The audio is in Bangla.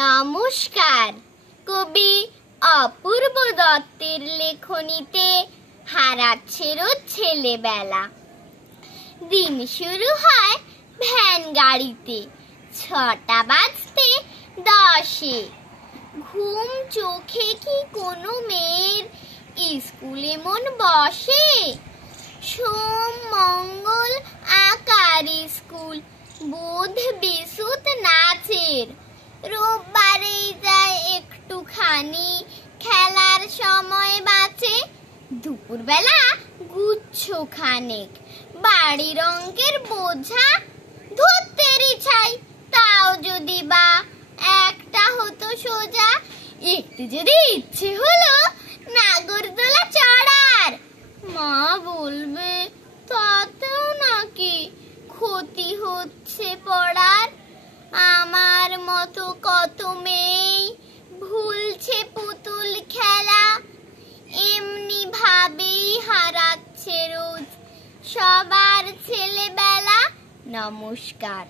নমস্কার। কবি অপূর্ব দত্তের লেখনীতে হারাচ্ছে রোজ ছেলেবেলা। দিন শুরু হয় ভ্যান গাড়িতে, ৬টা বাজতে ১০-এ। ঘুম চোখে কি কোনো মেয়ের স্কুলে মন বসে? সোম মঙ্গল আকার স্কুল, বুধ বৃহস্পত নাচের, রোববারেই যায় একটুখানি খেলার সময় বাঁচে। দুপুরবেলা গুচ্ছ খানেক বাড়ির অঙ্কের বোঝা ধরতের ইচ্ছাই, তাও যদি বা একটা হতো সোজা। একটু যদি ইচ্ছে হলো নাগরদোলা চড়ার, মা বলবে তাতেও নাকি ক্ষতি হচ্ছে পড়ার। আমার মতো কত মেয়ে ভুলছে পুতুল খেলা, এমনি ভাবেই হারাচ্ছে রোজ সবার ছেলেবেলা। নমস্কার।